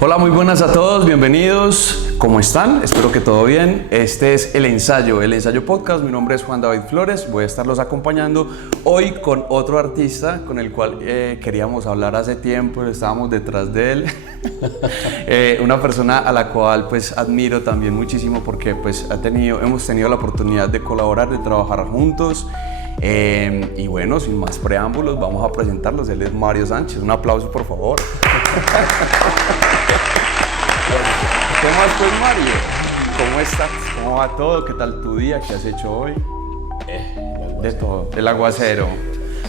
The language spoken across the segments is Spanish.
Hola, muy buenas a todos, bienvenidos. ¿Cómo están? Espero que todo bien. Este es El Ensayo Podcast. Mi nombre es Juan David Flores. Voy a estarlos acompañando hoy con otro artista con el cual queríamos hablar hace tiempo, estábamos detrás de él. Una persona a la cual pues admiro también muchísimo porque pues hemos tenido la oportunidad de colaborar, de trabajar juntos. Y bueno, sin más preámbulos, vamos a presentarlos. Él es Mario Sánchez. Un aplauso, por favor. ¿Qué más, pues, Mario? ¿Cómo estás? ¿Cómo va todo? ¿Qué tal tu día? ¿Qué has hecho hoy? De todo, el aguacero.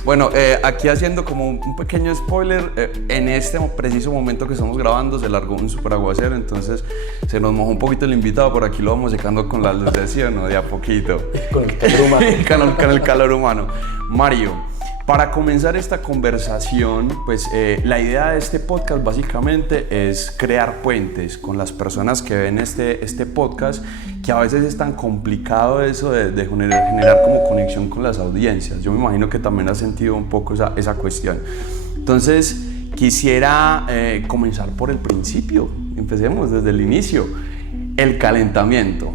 Bueno, aquí haciendo como un pequeño spoiler, en este preciso momento que estamos grabando se largó un super aguacero, entonces se nos mojó un poquito el invitado, por aquí lo vamos secando con las luces, ¿sí o no? De a poquito. Con el calor humano. con el calor humano. Mario, para comenzar esta conversación, pues la idea de este podcast básicamente es crear puentes con las personas que ven este podcast, que a veces es tan complicado eso de generar como conexión con las audiencias. Yo me imagino que también has sentido un poco esa cuestión. Entonces, quisiera comenzar por el principio. Empecemos desde el inicio. El calentamiento.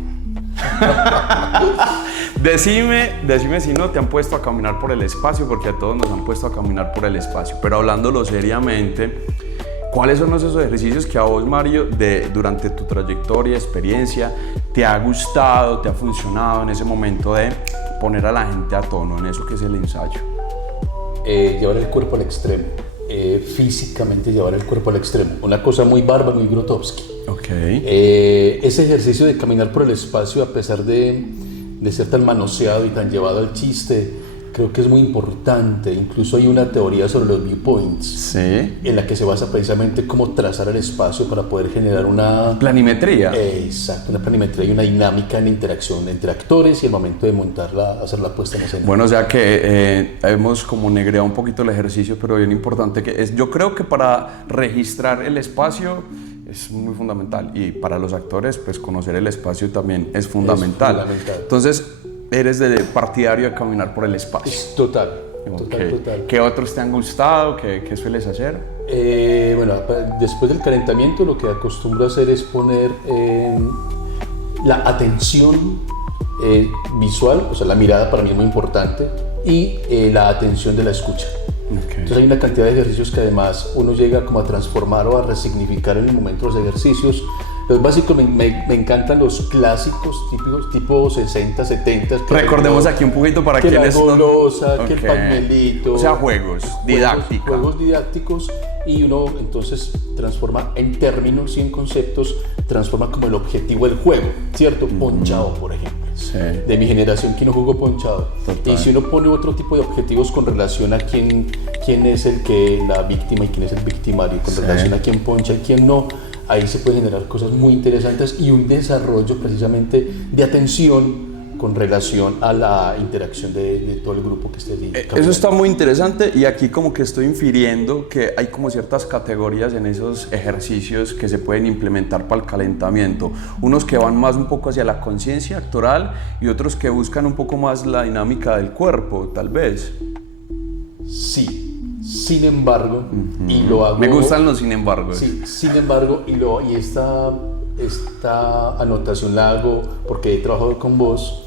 Decime si no te han puesto a caminar por el espacio, porque a todos nos han puesto a caminar por el espacio, pero hablándolo seriamente, ¿cuáles son esos ejercicios que a vos, Mario, durante tu trayectoria, experiencia, te ha gustado, te ha funcionado en ese momento de poner a la gente a tono en eso que es el ensayo? Llevar el cuerpo al extremo, físicamente llevar el cuerpo al extremo, una cosa muy bárbara, muy Grotowski. Okay. Ese ejercicio de caminar por el espacio, a pesar de ser tan manoseado y tan llevado al chiste, creo que es muy importante. Incluso hay una teoría sobre los viewpoints, sí, en la que se basa precisamente cómo trazar el espacio para poder generar una planimetría. Exacto, una planimetría y una dinámica en la interacción entre actores y el momento de montarla, hacer la puesta en escena. Bueno, o sea que hemos como negreado un poquito el ejercicio, pero bien importante que es. Yo creo que para registrar el espacio es muy fundamental, y para los actores pues conocer el espacio también es fundamental. Entonces eres partidario de caminar por el espacio. Total. ¿Qué otros te han gustado? ¿Qué sueles hacer? Bueno, después del calentamiento lo que acostumbro a hacer es poner la atención visual, o sea, la mirada para mí es muy importante, y la atención de la escucha. Okay. Entonces hay una cantidad de ejercicios que además uno llega como a transformar o a resignificar en el momento los ejercicios. Los básicos me encantan los clásicos típicos, tipo 60, 70. Recordemos aquí un poquito para que quienes la golosa, no... que el pañuelito. O sea, juegos didácticos, y uno entonces transforma en términos y en conceptos, transforma como el objetivo del juego, ¿cierto? Ponchado, por ejemplo. Sí. De mi generación, ¿quién no jugó ponchado? Total. Y si uno pone otro tipo de objetivos con relación a quién es la víctima y quién es el victimario, con relación a quién poncha y quién no, ahí se pueden generar cosas muy interesantes y un desarrollo precisamente de atención con relación a la interacción de todo el grupo que esté allí. Eso está muy interesante, y aquí como que estoy infiriendo que hay como ciertas categorías en esos ejercicios que se pueden implementar para el calentamiento. Unos que van más un poco hacia la conciencia actoral y otros que buscan un poco más la dinámica del cuerpo, tal vez. Sí, sin embargo, y lo hago... Me gustan los sin embargo. Sí, sin embargo, y esta anotación la hago porque he trabajado con vos.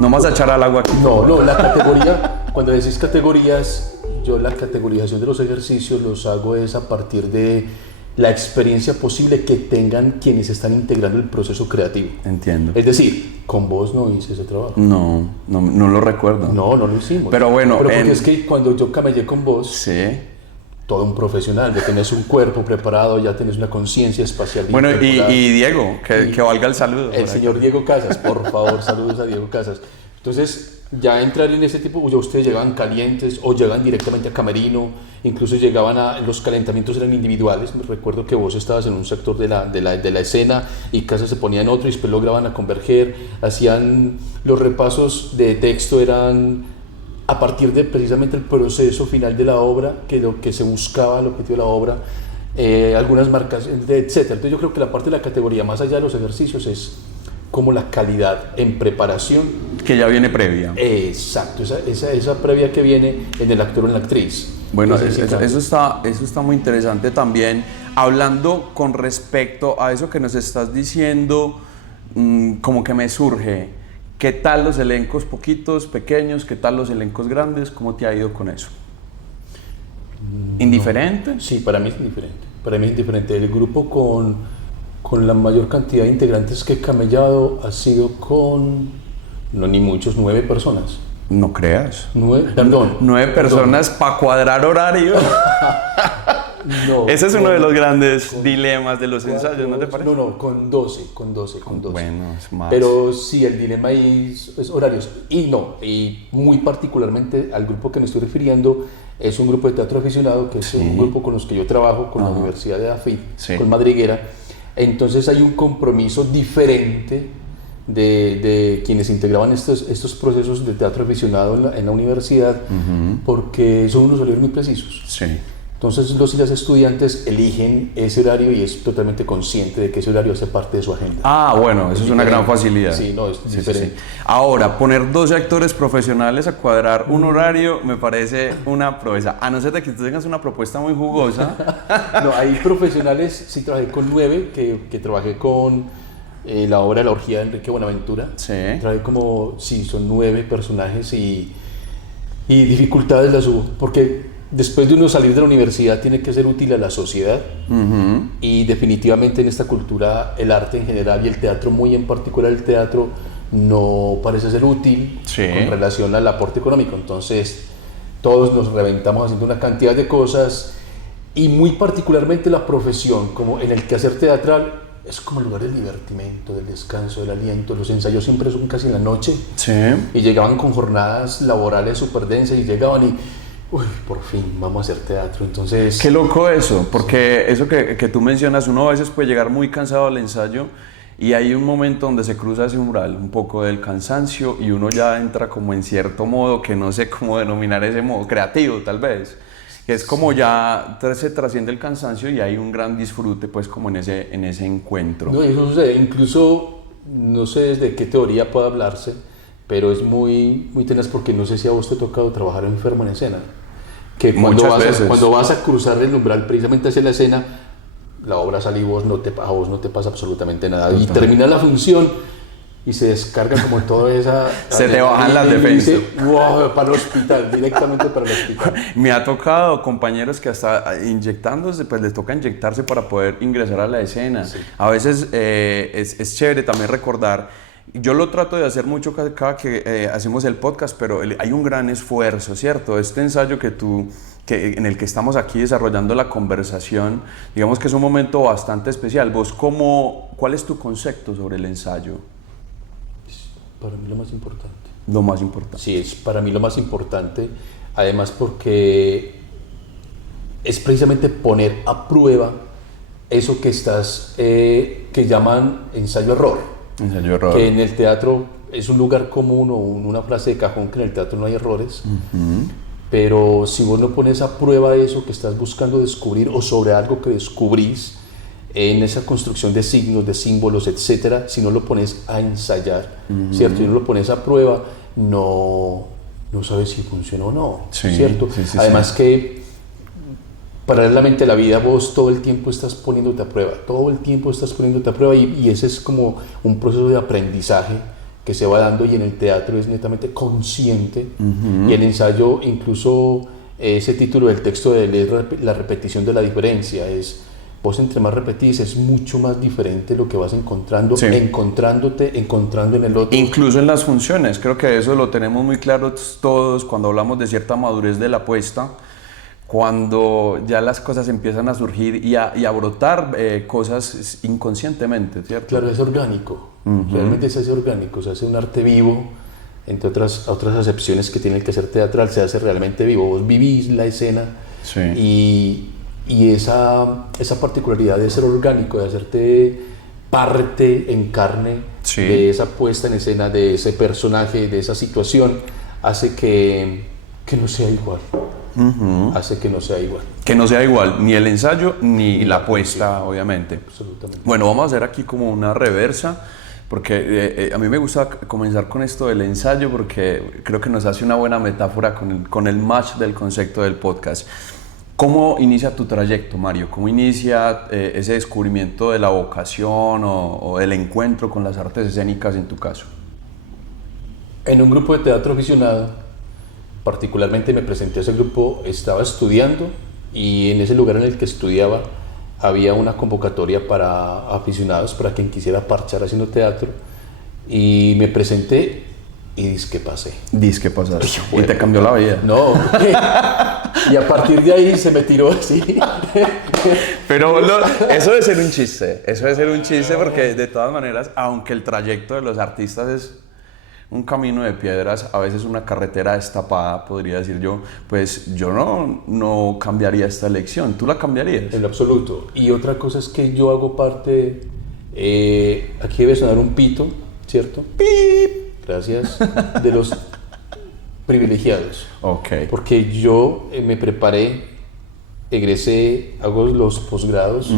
No vas a echar al agua aquí. No, la categoría, cuando decís categorías, yo la categorización de los ejercicios los hago es a partir de la experiencia posible que tengan quienes están integrando el proceso creativo. Entiendo. Es decir, con vos no hice ese trabajo. No lo recuerdo. No lo hicimos. Pero bueno, porque es que cuando yo camellé con vos, sí, todo un profesional, ya tenés un cuerpo preparado, ya tenés una conciencia espacial. Bueno, y Diego, que valga el saludo. El señor Diego Casas, por favor, saludos a Diego Casas. Entonces, ya entrar en ese tipo, ya ustedes llegaban calientes o llegaban directamente a camerino, incluso los calentamientos eran individuales. Me recuerdo que vos estabas en un sector de la escena y Casas se ponía en otro y después lograban a converger, hacían los repasos de texto, eran a partir de precisamente el proceso final de la obra, que lo que se buscaba, el objetivo de la obra, algunas marcas, etc. Entonces yo creo que la parte de la categoría, más allá de los ejercicios, es como la calidad en preparación. Que ya viene previa. Exacto, esa previa que viene en el actor o en la actriz. Bueno, No sé si eso está muy interesante también. Hablando con respecto a eso que nos estás diciendo, como que me surge, ¿qué tal los elencos poquitos, pequeños? ¿Qué tal los elencos grandes? ¿Cómo te ha ido con eso? ¿Indiferente? No. Sí, para mí es indiferente. Para mí es indiferente. El grupo con la mayor cantidad de integrantes que he camellado ha sido con, no ni muchos, 9 personas. No creas. 9, perdón. 9 personas para cuadrar horario. No. Ese es uno de los grandes dilemas de los ensayos, ¿no te parece? No, con 12. Bueno, es más. Pero sí, el dilema ahí es horarios. Y muy particularmente al grupo que me estoy refiriendo, es un grupo de teatro aficionado, que es un grupo con los que yo trabajo con la Universidad de AFIT, con Madriguera. Entonces hay un compromiso diferente de quienes integraban estos procesos de teatro aficionado en la universidad, porque son unos horarios muy precisos. Sí. Entonces los y las estudiantes eligen ese horario y es totalmente consciente de que ese horario hace parte de su agenda. Ah, bueno, eso es una gran facilidad. Sí, no, es diferente. Sí. Ahora, poner 12 actores profesionales a cuadrar un horario me parece una proeza. A no ser de que tú tengas una propuesta muy jugosa. No, hay profesionales, sí trabajé con 9, que trabajé con la obra La orgía de Enrique Buenaventura. Sí. Trabajé como, sí, son 9 personajes y dificultades las hubo, porque después de uno salir de la universidad tiene que ser útil a la sociedad, y definitivamente en esta cultura el arte en general y el teatro muy en particular, el teatro no parece ser útil con relación al aporte económico. Entonces todos nos reventamos haciendo una cantidad de cosas, y muy particularmente la profesión, como en el quehacer teatral, es como el lugar del divertimento, del descanso, del aliento. Los ensayos siempre son casi en la noche, y llegaban con jornadas laborales súper densas y llegaban y uy, por fin vamos a hacer teatro. Entonces, qué loco eso, porque eso que tú mencionas, uno a veces puede llegar muy cansado al ensayo y hay un momento donde se cruza ese umbral, un poco del cansancio, y uno ya entra como en cierto modo, que no sé cómo denominar ese modo, creativo tal vez, que es como ya se trasciende el cansancio y hay un gran disfrute pues como en ese encuentro. No, eso sucede, incluso no sé desde qué teoría puede hablarse, pero es muy, muy tenaz, porque no sé si a vos te ha tocado trabajar enfermo en escena, que cuando vas a cruzar el umbral precisamente hacia la escena, la obra sale y a vos no te pasa absolutamente nada, y termina la función y se descarga como toda esa... Se te bajan las defensas. Wow, para el hospital, directamente para el hospital. Me ha tocado compañeros que hasta inyectándose, pues les toca inyectarse para poder ingresar a la escena. Sí. A veces es chévere también recordar. Yo lo trato de hacer mucho cada que hacemos el podcast, pero hay un gran esfuerzo, ¿cierto? Este ensayo en el que estamos aquí desarrollando la conversación, digamos que es un momento bastante especial. ¿Vos cuál es tu concepto sobre el ensayo? Para mí lo más importante. Lo más importante. Sí, es para mí lo más importante, además porque es precisamente poner a prueba eso que que llaman ensayo-error. Ensayo-error. Que en el teatro es un lugar común, o una frase de cajón, que en el teatro no hay errores. Pero si vos no pones a prueba eso que estás buscando descubrir, o sobre algo que descubrís en esa construcción de signos, de símbolos, etcétera, si no lo pones a ensayar, ¿cierto? Si no lo pones a prueba, no sabes si funciona o no, ¿cierto? Sí, además que paralelamente a la vida vos todo el tiempo estás poniéndote a prueba, y ese es como un proceso de aprendizaje que se va dando, y en el teatro es netamente consciente, y el ensayo, incluso ese título del texto de leer la repetición de la diferencia, es vos entre más repetís es mucho más diferente lo que vas encontrando, encontrando en el otro. Incluso en las funciones, creo que eso lo tenemos muy claro todos cuando hablamos de cierta madurez de la apuesta, cuando ya las cosas empiezan a surgir y a brotar cosas inconscientemente, ¿cierto? Claro, es orgánico, realmente se hace orgánico, se hace un arte vivo, entre otras acepciones que tiene el quehacer teatral, se hace realmente vivo, vos vivís la escena, y esa particularidad de ser orgánico, de hacerte parte en carne de esa puesta en escena, de ese personaje, de esa situación, hace que no sea igual. Hace que no sea igual. Que no sea igual, ni el ensayo ni la puesta, obviamente. Absolutamente. Bueno, vamos a hacer aquí como una reversa porque a mí me gusta comenzar con esto del ensayo porque creo que nos hace una buena metáfora con el match del concepto del podcast. ¿Cómo inicia tu trayecto, Mario? ¿Cómo inicia ese descubrimiento de la vocación o del encuentro con las artes escénicas en tu caso? En un grupo de teatro aficionado, particularmente me presenté a ese grupo, estaba estudiando y en ese lugar en el que estudiaba había una convocatoria para aficionados, para quien quisiera parchar haciendo teatro, y me presenté y dizque pasé. Dizque pasaste. Y te cambió la vida. No, y a partir de ahí se me tiró así. Pero eso debe ser un chiste, porque de todas maneras, aunque el trayecto de los artistas es un camino de piedras, a veces una carretera destapada, podría decir yo, pues yo no cambiaría esta elección. ¿Tú la cambiarías? En lo absoluto. Y otra cosa es que yo hago parte, aquí debe sonar un pito, ¿cierto? ¡Pip! Gracias, de los privilegiados. Ok. Porque yo me preparé, egresé, hago los posgrados,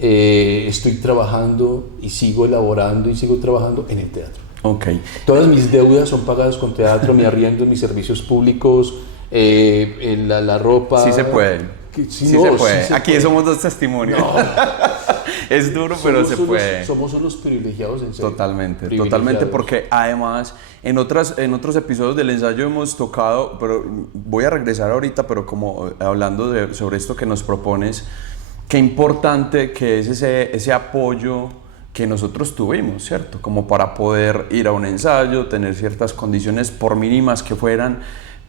estoy trabajando y sigo elaborando y sigo trabajando en el teatro. Okay. Todas mis deudas son pagadas con teatro, mi arriendo, mis servicios públicos, la ropa. Sí se puede. Sí se puede. Aquí somos dos testimonios. No. Es duro, pero se puede. Somos unos privilegiados en serio. Totalmente, porque además en otros episodios del ensayo hemos tocado, pero voy a regresar ahorita, pero como hablando sobre esto que nos propones, qué importante que es ese apoyo que nosotros tuvimos, ¿cierto? Como para poder ir a un ensayo, tener ciertas condiciones, por mínimas que fueran,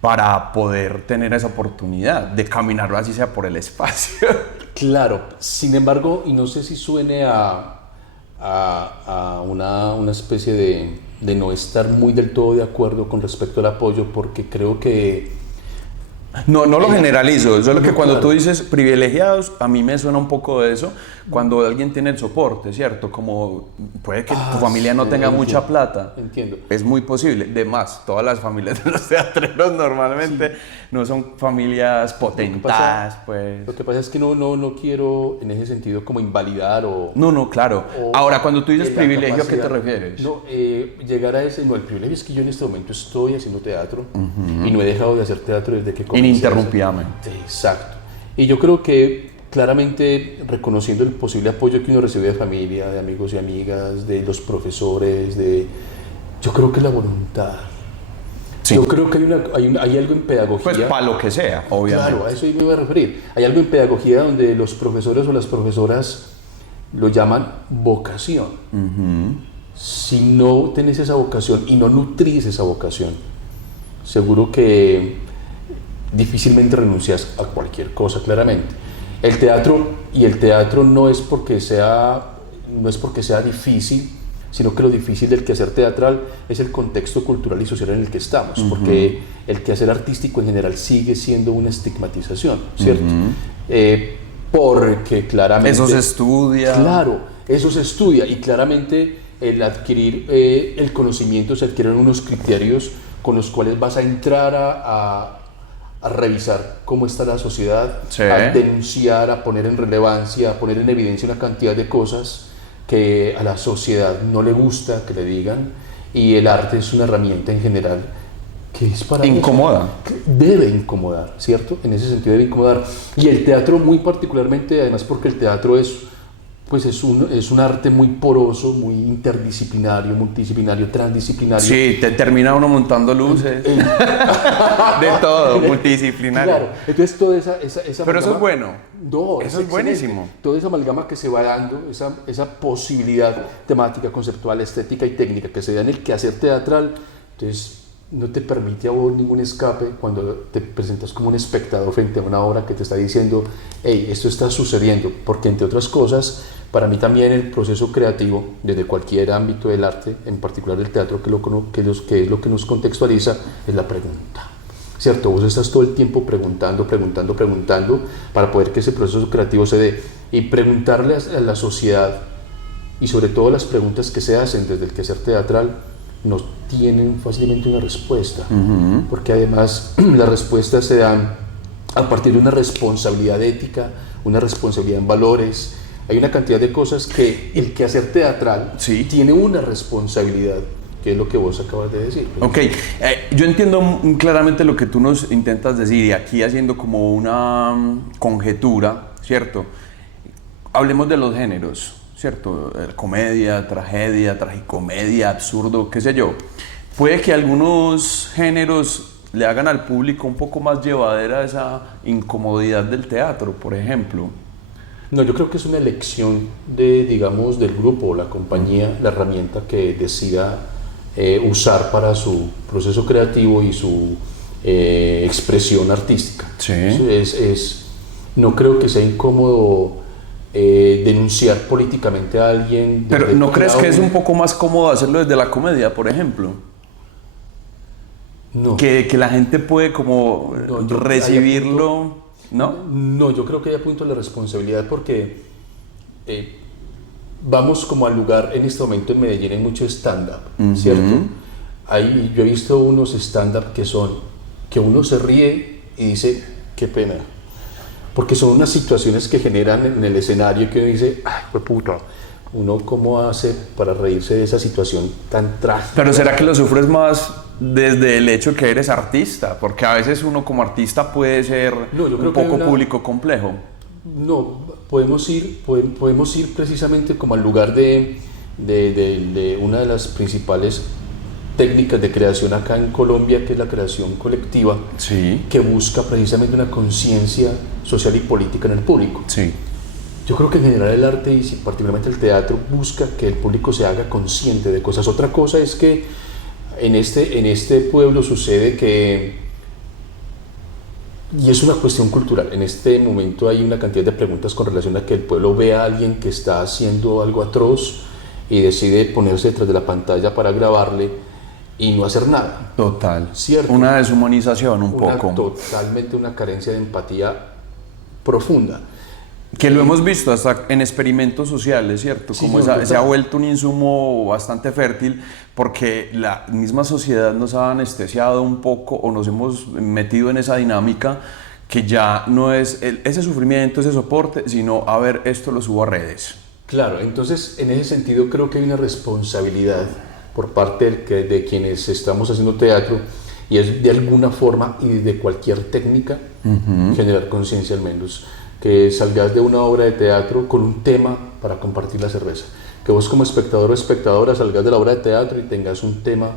para poder tener esa oportunidad de caminarlo así sea por el espacio. Claro, sin embargo, y no sé si suene a una especie de no estar muy del todo de acuerdo con respecto al apoyo, porque creo que no lo generalizo, solo que cuando tú dices privilegiados, a mí me suena un poco de eso, cuando alguien tiene el soporte, ¿cierto? Como puede que tu familia no tenga mucha plata. Entiendo. Es muy posible. De más, todas las familias de los teatreros normalmente no son familias potentadas, pues. Lo que pasa es que no quiero en ese sentido como invalidar o... No, claro. Ahora, cuando tú dices privilegio, ¿a qué te refieres? No, llegar a ese... No, el privilegio es que yo en este momento estoy haciendo teatro y no he dejado de hacer teatro desde que comencé. Ininterrumpidamente. Exacto. Y yo creo que claramente reconociendo el posible apoyo que uno recibe de familia, de amigos y amigas, de los profesores, yo creo que la voluntad. Sí. Yo creo que hay algo en pedagogía. Pues para lo que sea, obviamente. Claro, a eso me voy a referir. Hay algo en pedagogía donde los profesores o las profesoras lo llaman vocación. Si no tenés esa vocación y no nutrís esa vocación, seguro que difícilmente renuncias a cualquier cosa, claramente. El teatro no es porque sea difícil, sino que lo difícil del quehacer teatral es el contexto cultural y social en el que estamos, porque el quehacer artístico en general sigue siendo una estigmatización, ¿cierto? Porque claramente... Eso se estudia. Claro, eso se estudia y claramente el adquirir el conocimiento se adquieren unos criterios con los cuales vas a entrar a revisar cómo está la sociedad, sí, a denunciar, a poner en relevancia, a poner en evidencia una cantidad de cosas que a la sociedad no le gusta que le digan, y el arte es una herramienta en general que es para incomoda. Eso, debe incomodar, ¿cierto? En ese sentido debe incomodar. Y el teatro muy particularmente, además porque el teatro es un arte muy poroso, muy interdisciplinario, multidisciplinario, transdisciplinario. Sí, te termina uno montando luces. De todo, multidisciplinario. Claro, entonces toda esa pero amalgama, eso es bueno. No, eso es buenísimo. Toda esa amalgama que se va dando, esa posibilidad temática, conceptual, estética y técnica que se da en el quehacer teatral, entonces no te permite a vos ningún escape cuando te presentas como un espectador frente a una obra que te está diciendo, hey, esto está sucediendo, porque entre otras cosas, para mí también el proceso creativo, desde cualquier ámbito del arte, en particular del teatro, que es lo que nos contextualiza, es la pregunta, ¿cierto? Vos estás todo el tiempo preguntando, para poder que ese proceso creativo se dé, y preguntarle a la sociedad, y sobre todo las preguntas que se hacen desde el quehacer teatral, no tienen fácilmente una respuesta, porque además las respuestas se dan a partir de una responsabilidad ética, una responsabilidad en valores, Hay una cantidad de cosas que el quehacer teatral Sí. tiene una responsabilidad, que es lo que vos acabas de decir. Ok, yo entiendo claramente lo que tú nos intentas decir y aquí haciendo como una conjetura, ¿cierto? Hablemos de los géneros, ¿cierto? Comedia, tragedia, tragicomedia, absurdo, qué sé yo. Puede que algunos géneros le hagan al público un poco más llevadera esa incomodidad del teatro, por ejemplo. No, yo creo que es una elección de, digamos, del grupo o la compañía, la herramienta que decida usar para su proceso creativo y su expresión artística. Sí. No creo que sea incómodo denunciar políticamente a alguien. Pero ¿no crees que es un poco más cómodo hacerlo desde la comedia, por ejemplo? No. Que la gente puede como No, yo- recibirlo, ¿no? No, yo creo que hay apunto a la responsabilidad porque vamos como al lugar, en este momento en Medellín hay mucho stand-up, ¿cierto? Yo he visto unos stand-up que uno se ríe y dice, qué pena. Porque son unas situaciones que generan en el escenario que uno dice, ay, fue puta. Uno cómo hace para reírse de esa situación tan trágica. Pero ¿será que lo sufres más desde el hecho que eres artista? Porque a veces uno como artista puede ser No, yo creo un que hay poco una- público complejo. No, podemos ir precisamente como al lugar de una de las principales técnicas de creación acá en Colombia, que es la creación colectiva, Sí, que busca precisamente una conciencia social y política en el público. sí. Yo creo que en general el arte y particularmente el teatro busca que el público se haga consciente de cosas. Otra cosa es que en este pueblo sucede que, y es una cuestión cultural, en este momento hay una cantidad de preguntas con relación a que el pueblo vea a alguien que está haciendo algo atroz y decide ponerse detrás de la pantalla para grabarle y no hacer nada. Total. Cierto. Una deshumanización un poco. Totalmente una carencia de empatía profunda. Que lo hemos visto hasta en experimentos sociales, ¿cierto? Sí, Como no, total. se ha vuelto un insumo bastante fértil porque la misma sociedad nos ha anestesiado un poco o nos hemos metido en esa dinámica que ya no es ese sufrimiento, ese soporte, sino a ver, esto lo subo a redes. Claro, entonces en ese sentido creo que hay una responsabilidad por parte de quienes estamos haciendo teatro y es de alguna forma y de cualquier técnica generar conciencia al menos. Que salgas de una obra de teatro con un tema para compartir la cerveza. Que vos como espectador o espectadora salgas de la obra de teatro y tengas un tema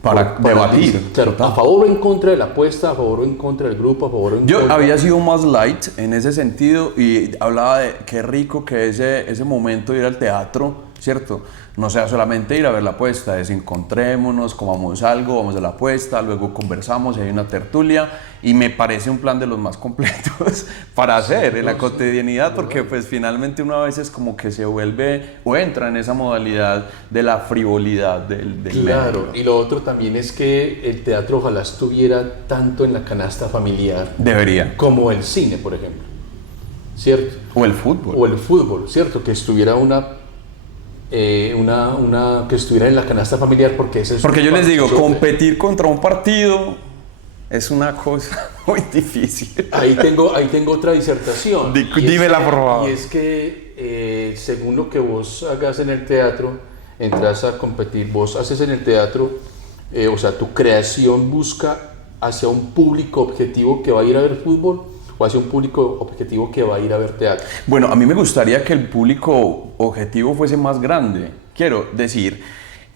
Para debatir. Claro, Total. a favor o en contra de la apuesta, a favor o en contra del grupo, a favor o en Yo contra. había sido más light en ese sentido y hablaba de qué rico que ese momento de ir al teatro, ¿cierto? No sea solamente ir a ver la puesta, es encontrémonos, comamos algo, vamos a la puesta, luego conversamos, hay una tertulia y me parece un plan de los más completos para hacer en la cotidianidad porque pues finalmente uno a veces como que se vuelve o entra en esa modalidad de la frivolidad del Claro, medio. y lo otro también es que el teatro ojalá estuviera tanto en la canasta familiar Debería. como el cine, por ejemplo, ¿cierto? O el fútbol. O el fútbol, ¿cierto? Que estuviera que estuviera en la canasta familiar porque ese es Porque un yo les digo, partido. competir contra un partido es una cosa muy difícil. Ahí tengo otra disertación. Y es Dímela, que- por favor. Y es que según lo que vos hagas en el teatro, entras a competir, vos haces en el teatro, o sea, tu creación busca hacia un público objetivo que va a ir a ver fútbol o hacia un público objetivo que va a ir a ver teatro. Bueno, a mí me gustaría que el público objetivo fuese más grande. Quiero decir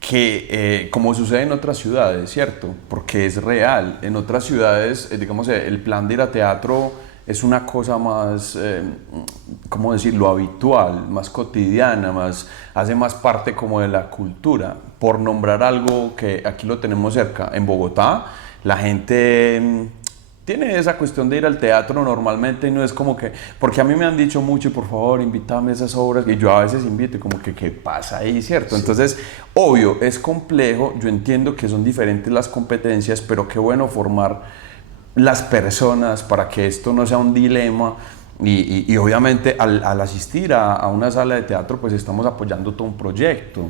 que, como sucede en otras ciudades, ¿cierto? Porque es real. En otras ciudades, digamos, el plan de ir a teatro es una cosa más, ¿cómo decirlo?, habitual, más cotidiana, hace más parte como de la cultura. Por nombrar algo que aquí lo tenemos cerca, en Bogotá, la gente tiene esa cuestión de ir al teatro normalmente y no es como que, porque a mí me han dicho mucho, por favor, invítame a esas obras, y yo a veces invito y como que, ¿qué pasa ahí, cierto? Sí. Entonces, obvio, es complejo, yo entiendo que son diferentes las competencias, pero qué bueno formar las personas para que esto no sea un dilema y obviamente al asistir a una sala de teatro pues estamos apoyando todo un proyecto,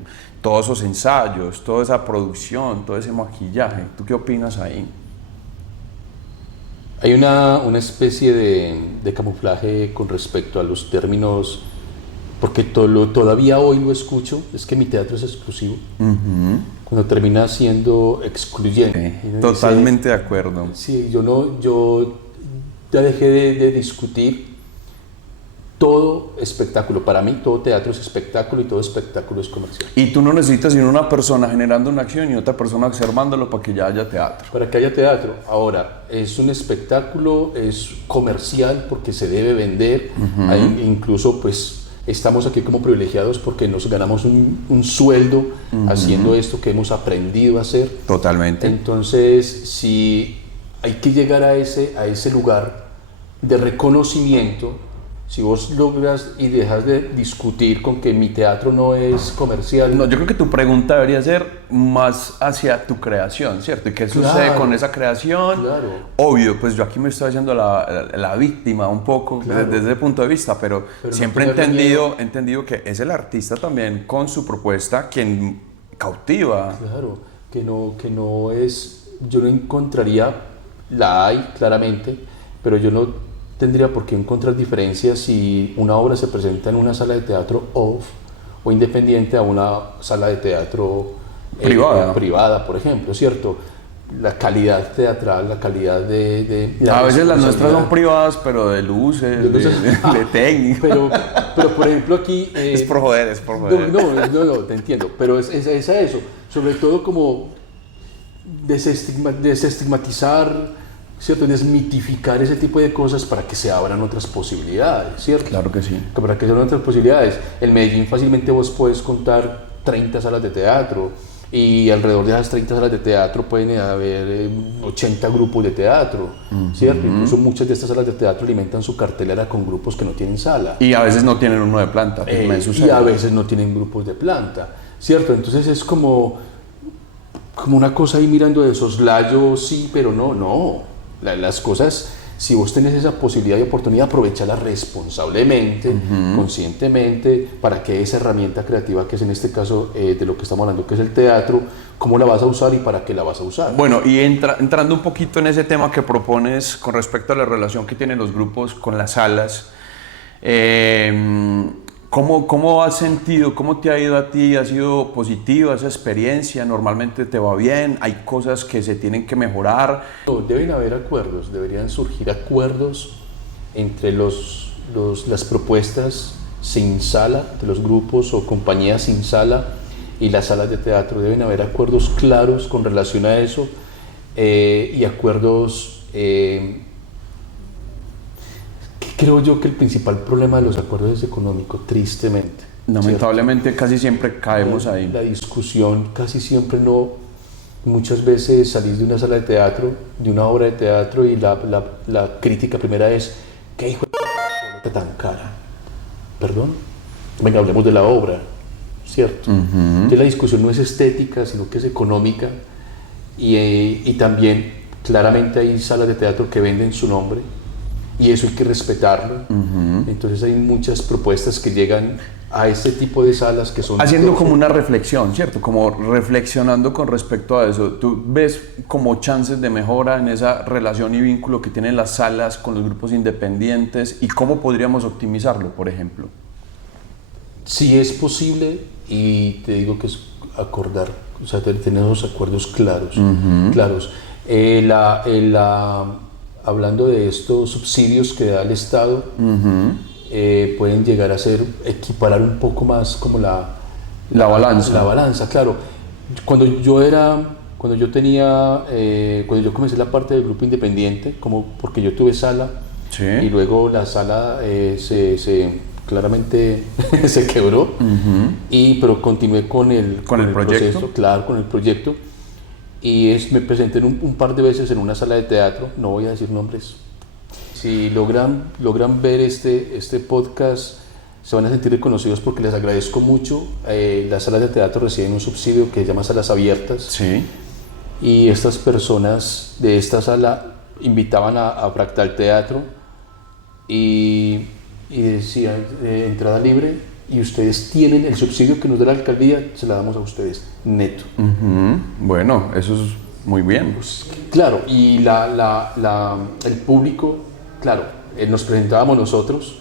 todos esos ensayos, toda esa producción, todo ese maquillaje. ¿Tú qué opinas ahí? Hay una especie de camuflaje con respecto a los términos porque todavía hoy lo escucho, es que mi teatro es exclusivo. Cuando termina siendo excluyente. Totalmente de acuerdo. Sí, yo ya dejé de discutir todo espectáculo. Para mí todo teatro es espectáculo y todo espectáculo es comercial. Y tú no necesitas sino una persona generando una acción y otra persona observándolo para que ya haya teatro. Para que haya teatro. Ahora, es un espectáculo, es comercial porque se debe vender. Hay incluso pues estamos aquí como privilegiados porque nos ganamos un sueldo haciendo esto que hemos aprendido a hacer. Totalmente. Entonces, si hay que llegar a ese lugar de reconocimiento, si vos logras y dejas de discutir con que mi teatro no es comercial. No, yo creo que tu pregunta debería ser más hacia tu creación, ¿cierto? ¿Y qué sucede con esa creación? Claro. Obvio, pues yo aquí me estoy haciendo la víctima un poco desde ese punto de vista, pero siempre he entendido que es el artista también con su propuesta quien cautiva. Claro, que no es, yo no encontraría, la hay claramente, pero yo no tendría por qué encontrar diferencias si una obra se presenta en una sala de teatro off o independiente a una sala de teatro privada, por ejemplo, ¿cierto? La calidad teatral, la calidad de a veces las nuestras son privadas, pero de luces, de técnica. Pero por ejemplo aquí... es por joder. No, te entiendo, pero es a eso, sobre todo como desestigmatizar, ¿cierto? Desmitificar ese tipo de cosas para que se abran otras posibilidades, ¿cierto? Claro que sí. Para que se abran otras posibilidades. En Medellín fácilmente vos puedes contar 30 salas de teatro y alrededor de esas 30 salas de teatro pueden haber 80 grupos de teatro, ¿cierto? Incluso muchas de estas salas de teatro alimentan su cartelera con grupos que no tienen sala. Y a veces no tienen uno de planta. Y a veces no tienen grupos de planta, ¿cierto? Entonces es como una cosa ahí mirando de soslayo, sí, pero no. Las cosas, si vos tenés esa posibilidad y oportunidad, aprovechala responsablemente, conscientemente, para que esa herramienta creativa, que es en este caso de lo que estamos hablando, que es el teatro, cómo la vas a usar y para qué la vas a usar. Bueno, y entrando un poquito en ese tema que propones con respecto a la relación que tienen los grupos con las salas, ¿cómo has sentido, cómo te ha ido a ti? ¿Ha sido positiva esa experiencia? ¿Normalmente te va bien? ¿Hay cosas que se tienen que mejorar? Deben haber acuerdos, deberían surgir acuerdos entre las propuestas sin sala, de los grupos o compañías sin sala y las salas de teatro. Deben haber acuerdos claros con relación a eso y acuerdos... Creo yo que el principal problema de los acuerdos es económico, tristemente. Lamentablemente, ¿cierto? Casi siempre caemos ahí. La discusión casi siempre no. Muchas veces salís de una sala de teatro, de una obra de teatro, y la crítica primera es: ¿qué hijo de boleta tan cara? ¿Perdón? Venga, hablemos de la obra, ¿cierto? Entonces la discusión no es estética, sino que es económica. Y también, claramente, hay salas de teatro que venden su nombre. Y eso hay que respetarlo. Entonces hay muchas propuestas que llegan a este tipo de salas que son... Haciendo como una reflexión, ¿cierto? Como reflexionando con respecto a eso. ¿Tú ves como chances de mejora en esa relación y vínculo que tienen las salas con los grupos independientes? ¿Y cómo podríamos optimizarlo, por ejemplo? Sí es posible, y te digo que es acordar, o sea, tener los acuerdos claros. Hablando de estos subsidios que da el Estado, pueden llegar a equiparar un poco más como la balanza. La balanza, claro. Cuando yo comencé la parte del grupo independiente, porque yo tuve sala, sí. Y luego la sala claramente se quebró, pero continué con el proyecto. Proceso, claro, con el proyecto. Y me presenté un par de veces en una sala de teatro, no voy a decir nombres. Si logran ver este podcast, se van a sentir reconocidos porque les agradezco mucho. Las salas de teatro reciben un subsidio que se llama Salas Abiertas. Sí. Y estas personas de esta sala invitaban a Fractal Teatro y decían entrada libre, y ustedes tienen el subsidio que nos da la alcaldía, se la damos a ustedes, neto. Bueno, eso es muy bien. Pues, claro, y el público, claro, nos presentábamos nosotros,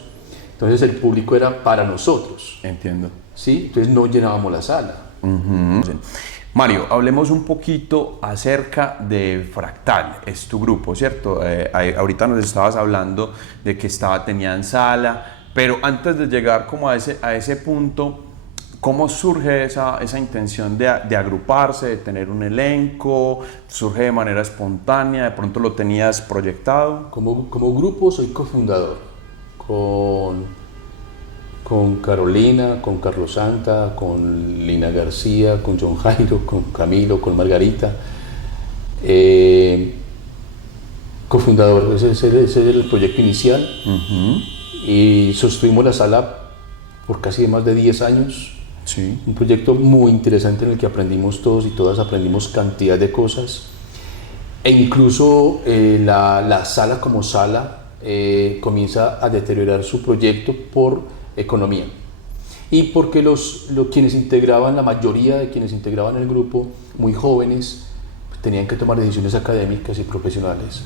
Entonces el público era para nosotros, Entiendo. ¿sí? Entonces no llenábamos la sala. Sí. Mario, hablemos un poquito acerca de Fractal, es tu grupo, ¿cierto? Ahorita nos estabas hablando de que tenían sala, pero antes de llegar como a ese punto, ¿cómo surge esa intención de agruparse, de tener un elenco? ¿Surge de manera espontánea? ¿De pronto lo tenías proyectado? Como grupo soy cofundador con Carolina, con Carlos Santa, con Lina García, con John Jairo, con Camilo, con Margarita. Cofundador, ese es el proyecto inicial. Y sostuvimos la sala por casi más de 10 años. Sí. Un proyecto muy interesante en el que aprendimos todos y todas, aprendimos cantidad de cosas. E incluso la sala como sala comienza a deteriorar su proyecto por economía. Y porque quienes integraban, la mayoría de quienes integraban el grupo, muy jóvenes, tenían que tomar decisiones académicas y profesionales.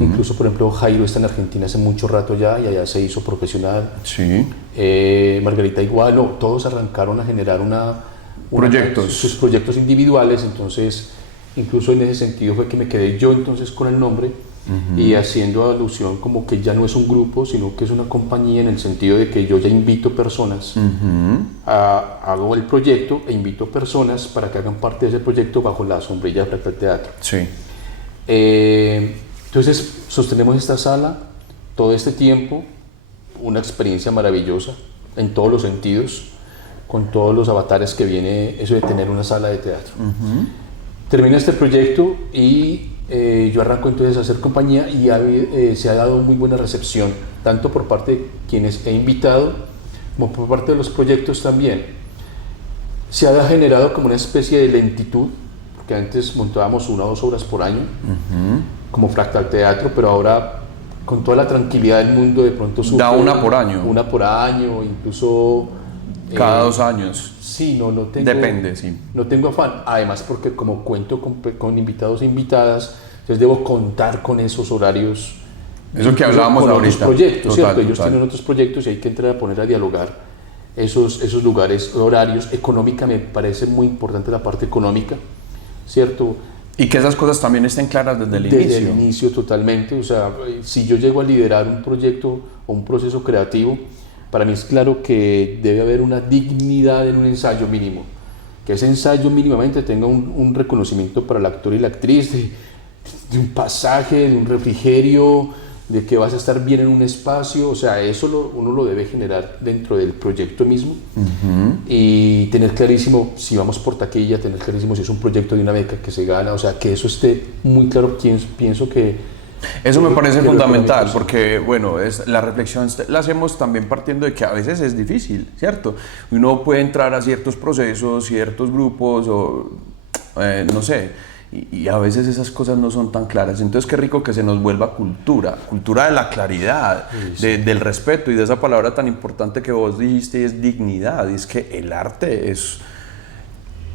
Incluso, por ejemplo, Jairo está en Argentina hace mucho rato ya y allá se hizo profesional. Sí. Margarita igual, no, todos arrancaron a generar sus proyectos individuales, entonces incluso en ese sentido fue que me quedé yo entonces con el nombre y haciendo alusión como que ya no es un grupo, sino que es una compañía en el sentido de que yo ya invito personas, hago el proyecto e invito personas para que hagan parte de ese proyecto bajo la sombrilla de Fractal Teatro. Sí. Entonces sostenemos esta sala todo este tiempo, una experiencia maravillosa en todos los sentidos, con todos los avatares que viene eso de tener una sala de teatro. Termina este proyecto y yo arranco entonces a hacer compañía y se ha dado muy buena recepción, tanto por parte de quienes he invitado, como por parte de los proyectos también. Se ha generado como una especie de lentitud, porque antes montábamos 1 o 2 obras por año, como Fractal Teatro, pero ahora con toda la tranquilidad del mundo de pronto da una por año. Una por año, incluso... Cada 2 años. Sí, no tengo... Depende, sí. No tengo afán, además porque como cuento con invitados e invitadas, entonces debo contar con esos horarios. Eso que hablábamos con ahorita. Otros proyectos, total, ¿cierto? Ellos total. tienen otros proyectos y hay que entrar a poner a dialogar esos lugares, horarios. Económica me parece muy importante la parte económica, ¿cierto? Y que esas cosas también estén claras desde el inicio. Desde el inicio totalmente, o sea, si yo llego a liderar un proyecto o un proceso creativo, para mí es claro que debe haber una dignidad en un ensayo mínimo, que ese ensayo mínimamente tenga un reconocimiento para el actor y la actriz, de un pasaje, de un refrigerio, de que vas a estar bien en un espacio, o sea, eso uno lo debe generar dentro del proyecto mismo y tener clarísimo si vamos por taquilla, tener clarísimo si es un proyecto de una beca que se gana, o sea, que eso esté muy claro. Pienso que eso me parece fundamental porque, bueno, la reflexión la hacemos también partiendo de que a veces es difícil, ¿cierto? Uno puede entrar a ciertos procesos, ciertos grupos o no sé, y a veces esas cosas no son tan claras. Entonces qué rico que se nos vuelva cultura de la claridad, del respeto y de esa palabra tan importante que vos dijiste, y es dignidad. Y es que el arte es...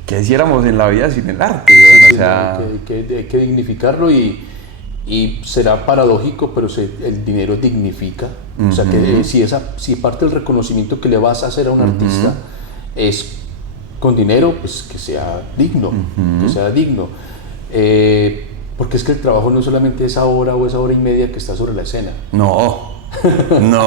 ¿Qué hiciéramos en la vida sin el arte? Sí, o sea... hay que dignificarlo y será paradójico, pero el dinero dignifica. O sea, que si parte del reconocimiento que le vas a hacer a un artista es con dinero, pues que sea digno, que sea digno. Porque es que el trabajo no es solamente esa hora o esa hora y media que está sobre la escena. No,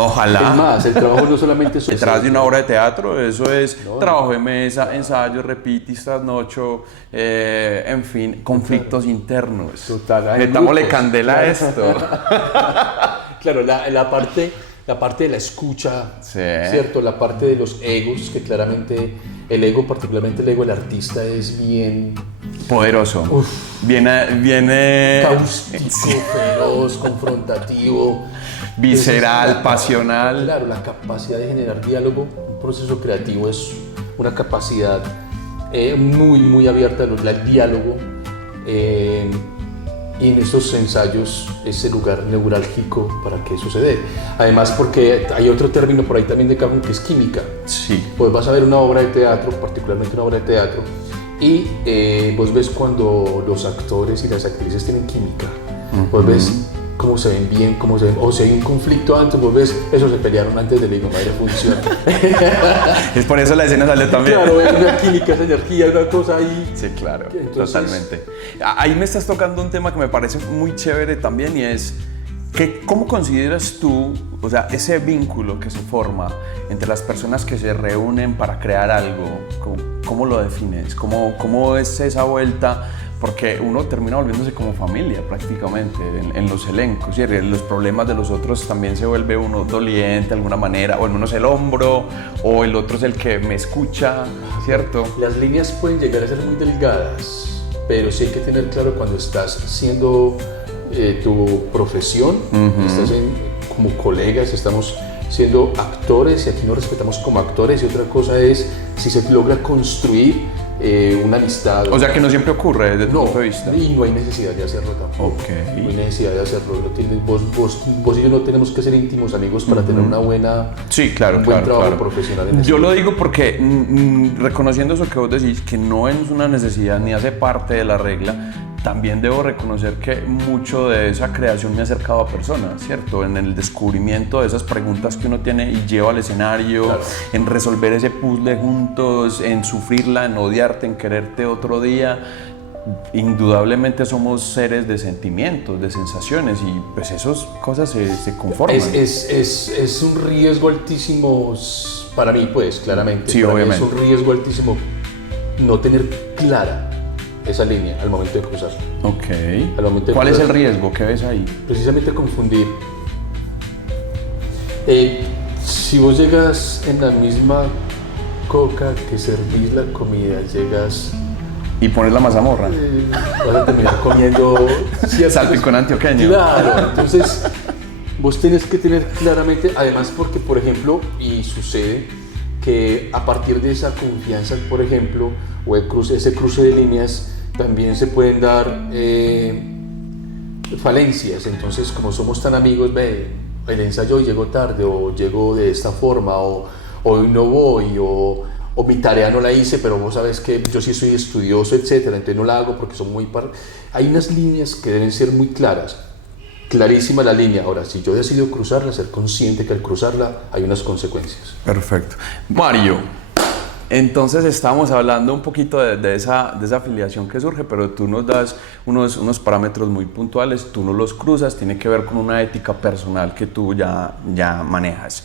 ojalá. Es más, el trabajo no solamente es... Detrás de una obra de teatro, eso es trabajo de mesa, ensayos, repitis, trasnocho, en fin, conflictos internos. Total. Metámosle candela a esto. Claro, la parte de la escucha, ¿cierto? La parte de los egos, que claramente el ego, particularmente el ego del artista, es bien... poderoso. Viene cáustico, feroz, confrontativo. Visceral, entonces, pasional. Claro, la capacidad de generar diálogo, un proceso creativo es una capacidad muy abierta al diálogo. Y en estos ensayos es el lugar neurálgico para que eso se dé. Además, porque hay otro término por ahí también de Camus que es química. Sí. Pues vas a ver una obra de teatro, particularmente una obra de teatro, y vos ves cuando los actores y las actrices tienen química. Vos ves cómo se ven bien, cómo se ven, o si hay un conflicto antes, vos ves, eso se pelearon antes de la madre función. Es por eso la escena sale también. Claro, hay una química, esa energía, una cosa ahí. Sí, claro, Entonces, totalmente. Ahí me estás tocando un tema que me parece muy chévere también y es ¿cómo consideras tú, o sea, ese vínculo que se forma entre las personas que se reúnen para crear algo? ¿Cómo lo defines? ¿Cómo es esa vuelta? Porque uno termina volviéndose como familia prácticamente en los elencos, ¿sí? Los problemas de los otros también se vuelve uno doliente de alguna manera, o el uno es el hombro, o el otro es el que me escucha, ¿cierto? Las líneas pueden llegar a ser muy delgadas, pero sí hay que tener claro cuando estás haciendo tu profesión, estás como colegas, estamos siendo actores y aquí nos respetamos como actores, y otra cosa es si se logra construir una amistad. O sea que no siempre ocurre desde tu punto de vista. Y no hay necesidad de hacerlo tampoco. Okay. No hay necesidad de hacerlo. Vos y yo no tenemos que ser íntimos amigos para tener una buena, sí, claro, un buen trabajo profesional en Yo lo digo porque reconociendo eso que vos decís, que no es una necesidad ni hace parte de la regla, también debo reconocer que mucho de esa creación me ha acercado a personas, ¿cierto? En el descubrimiento de esas preguntas que uno tiene y lleva al escenario, claro, en resolver ese puzzle juntos, en sufrirla, en odiarte, en quererte otro día. Indudablemente somos seres de sentimientos, de sensaciones, y pues esas cosas se conforman. Es un riesgo altísimo para mí, pues, claramente. Sí, para obviamente. Mí es un riesgo altísimo no tener clara esa línea al momento de cruzar. Ok. ¿Cuál es el riesgo? ¿Qué ves ahí? Precisamente confundir. Si vos llegas en la misma coca que servís la comida, llegas... Y pones la mazamorra. Vas a terminar comiendo... Salpicón antioqueño. Claro, entonces vos tenés que tener claramente, además porque, por ejemplo, y sucede que a partir de esa confianza, por ejemplo, o ese cruce de líneas, también se pueden dar falencias. Entonces, como somos tan amigos, el ensayo llegó tarde, o llegó de esta forma, o hoy no voy, o mi tarea no la hice, pero vos sabes que yo sí soy estudioso, etcétera, entonces no la hago porque son muy... Hay unas líneas que deben ser muy claras, clarísima la línea. Ahora, si yo decido cruzarla, ser consciente que al cruzarla hay unas consecuencias. Perfecto. Mario, entonces estamos hablando un poquito de esa afiliación que surge, pero tú nos das unos parámetros muy puntuales, tú no los cruzas, tiene que ver con una ética personal que tú ya manejas.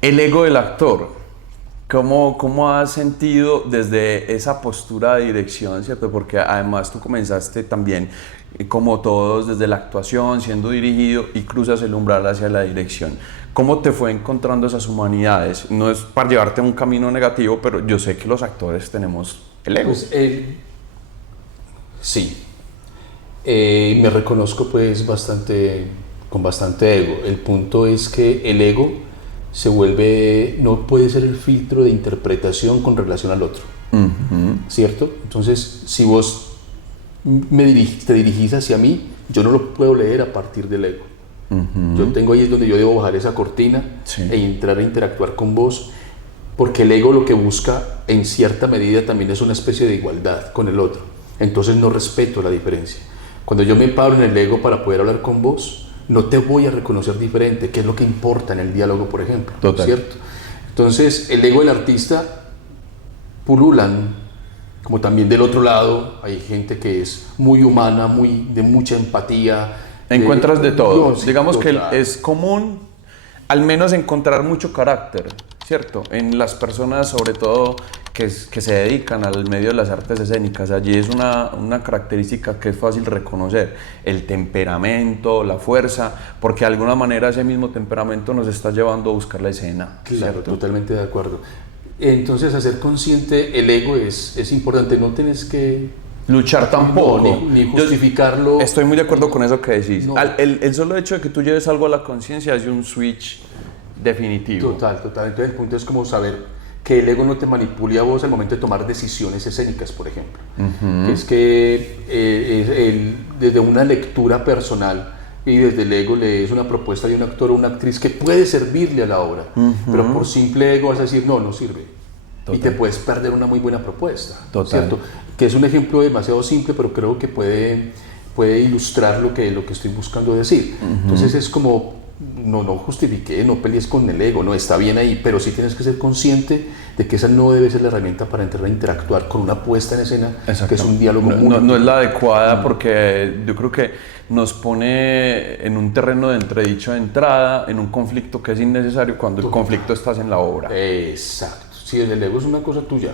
El ego del actor. ¿Cómo has sentido desde esa postura de dirección, ¿cierto? Porque además tú comenzaste también, como todos, desde la actuación, siendo dirigido, y cruzas el umbral hacia la dirección. ¿Cómo te fue encontrando esas humanidades? No es para llevarte a un camino negativo, pero yo sé que los actores tenemos el ego. Pues, sí. Me reconozco pues con bastante ego. El punto es que el ego no puede ser el filtro de interpretación con relación al otro, ¿cierto? Entonces, si vos te dirigís hacia mí, yo no lo puedo leer a partir del ego. Yo tengo ahí es donde yo debo bajar esa cortina, sí, e entrar a interactuar con vos, porque el ego lo que busca en cierta medida también es una especie de igualdad con el otro. Entonces no respeto la diferencia. Cuando yo me paro en el ego para poder hablar con vos, no te voy a reconocer diferente, que es lo que importa en el diálogo, por ejemplo. Total. ¿Cierto? Entonces, el ego del artista pululan, como también del otro lado, hay gente que es muy humana, de mucha empatía. Encuentras de todo. No, sí, digamos total. Que es común, al menos, encontrar mucho carácter, ¿cierto? En las personas, sobre todo, que se dedican al medio de las artes escénicas. Allí es una característica que es fácil reconocer, el temperamento, la fuerza, porque de alguna manera ese mismo temperamento nos está llevando a buscar la escena. Claro, ¿cierto? totalmente de acuerdo. Entonces, hacer consciente el ego es importante, no tenés que luchar tampoco, ni justificarlo. Yo estoy muy de acuerdo con eso que decís. No. El solo hecho de que tú lleves algo a la conciencia es un switch definitivo. Total. Entonces el punto es como saber que el ego no te manipule a vos al momento de tomar decisiones escénicas, por ejemplo. Es que desde una lectura personal y desde el ego lees una propuesta de un actor o una actriz que puede servirle a la obra, pero por simple ego vas a decir no sirve. Total. Y te puedes perder una muy buena propuesta. Total. ¿Cierto? Que es un ejemplo demasiado simple, pero creo que puede puede ilustrar lo que estoy buscando decir. Entonces es como, no justifique, no pelees con el ego, no está bien ahí, pero sí tienes que ser consciente de que esa no debe ser la herramienta para entrar a interactuar con una puesta en escena, que es un diálogo no es la adecuada, porque yo creo que nos pone en un terreno de entredicho de entrada, en un conflicto que es innecesario cuando el conflicto estás en la obra. Exacto. Si el ego es una cosa tuya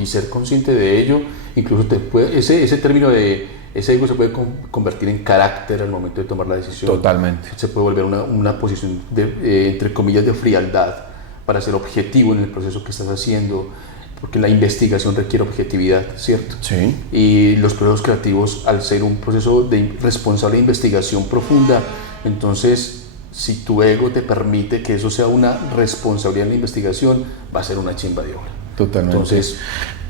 y ser consciente de ello, incluso ese término de ese ego se puede convertir en carácter al momento de tomar la decisión. Totalmente. Se puede volver una posición entre comillas de frialdad para ser objetivo en el proceso que estás haciendo, porque la investigación requiere objetividad, ¿cierto? Sí. Y los procesos creativos, al ser un proceso de responsable de investigación profunda, entonces si tu ego te permite que eso sea una responsabilidad en la investigación, va a ser una chimba de obra. Totalmente. Entonces,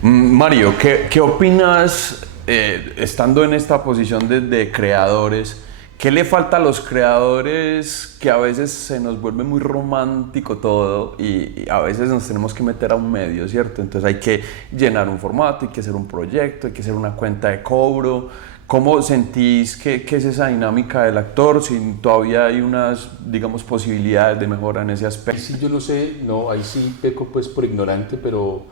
Mario, ¿qué opinas, estando en esta posición de creadores? ¿Qué le falta a los creadores, que a veces se nos vuelve muy romántico todo y a veces nos tenemos que meter a un medio, ¿cierto? Entonces hay que llenar un formato, hay que hacer un proyecto, hay que hacer una cuenta de cobro. ¿Cómo sentís que es esa dinámica del actor? Si todavía hay unas, digamos, posibilidades de mejora en ese aspecto. sí, yo no sé, ahí sí peco pues por ignorante, pero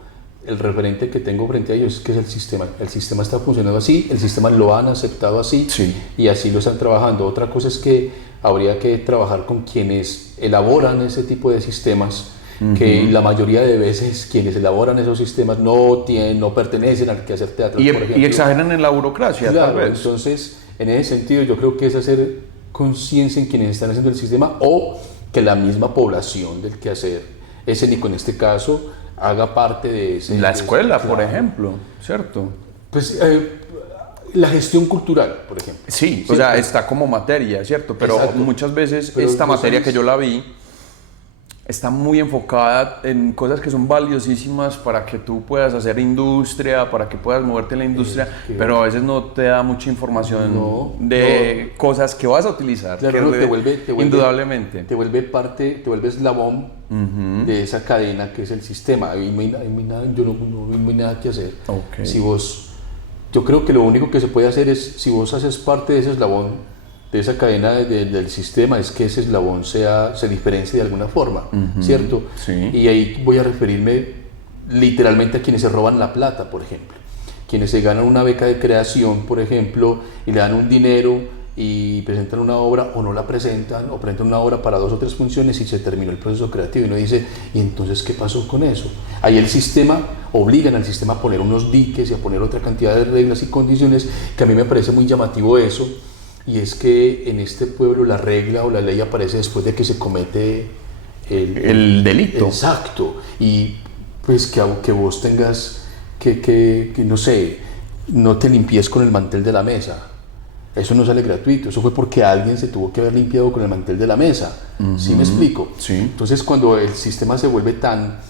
el referente que tengo frente a ellos es que es el sistema. El sistema está funcionando así, el sistema lo han aceptado así, sí, y así lo están trabajando. Otra cosa es que habría que trabajar con quienes elaboran ese tipo de sistemas, que la mayoría de veces quienes elaboran esos sistemas no pertenecen al quehacer teatral, por ejemplo. Y exageran en la burocracia, claro, tal vez. Entonces, en ese sentido, yo creo que es hacer conciencia en quienes están haciendo el sistema, o que la misma población del quehacer escénico, en este caso, haga parte de ese... La escuela, claro, por ejemplo, ¿cierto? Pues la gestión cultural, por ejemplo. Sí, o sea, está como materia, ¿cierto? Pero exacto, muchas veces esta materia que yo la vi está muy enfocada en cosas que son valiosísimas para que tú puedas hacer industria, para que puedas moverte en la industria, pero a veces no te da mucha información de cosas que vas a utilizar. Claro, te vuelve, indudablemente. Te vuelve parte, te vuelve eslabón de esa cadena que es el sistema. Ahí no hay nada que hacer. Okay. Yo creo que lo único que se puede hacer es, si vos haces parte de ese eslabón, de esa cadena del sistema, es que ese eslabón se diferencie de alguna forma, ¿cierto? Sí. Y ahí voy a referirme literalmente a quienes se roban la plata, por ejemplo. Quienes se ganan una beca de creación, por ejemplo, y le dan un dinero y presentan una obra, o no la presentan, o presentan una obra para 2 o 3 funciones y se terminó el proceso creativo, y uno dice, ¿y entonces qué pasó con eso? Ahí el sistema, obligan al sistema a poner unos diques y a poner otra cantidad de reglas y condiciones, que a mí me parece muy llamativo eso. Y es que en este pueblo la regla o la ley aparece después de que se comete el delito. Exacto. Y pues que vos tengas que no sé, no te limpies con el mantel de la mesa. Eso no sale gratuito. Eso fue porque alguien se tuvo que haber limpiado con el mantel de la mesa. ¿Sí me explico? Sí. Entonces, cuando el sistema se vuelve tan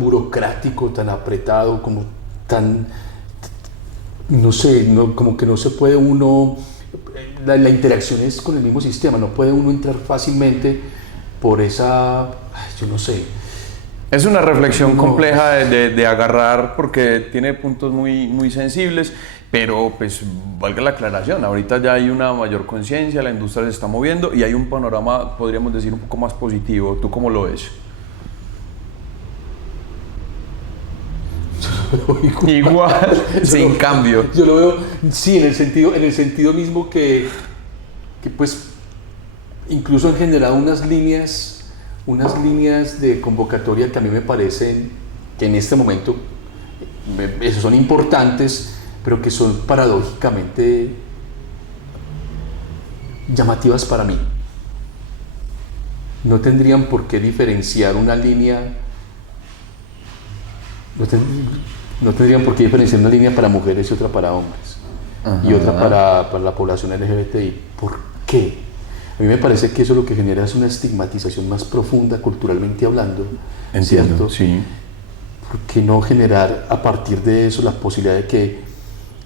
burocrático, tan apretado, como tan, no sé, como que no se puede uno... La interacción es con el mismo sistema, no puede uno entrar fácilmente por esa, yo no sé. Es una reflexión compleja de agarrar, porque tiene puntos muy sensibles, pero pues valga la aclaración, ahorita ya hay una mayor conciencia, la industria se está moviendo y hay un panorama, podríamos decir, un poco más positivo. ¿Tú cómo lo ves? Igual, sin cambio. Yo lo veo, sí, en el sentido mismo que pues incluso han generado unas líneas de convocatoria que a mí me parecen que en este momento son importantes, pero que son paradójicamente llamativas para mí. No tendrían por qué diferenciar una línea, no tendrían por qué diferenciar una línea para mujeres y otra para hombres. Ajá. Y otra para la población LGBTI. ¿Por qué? A mí me parece que eso lo que genera es una estigmatización más profunda culturalmente hablando. Entiendo, ¿cierto? Sí. ¿Por qué no generar a partir de eso la posibilidad de que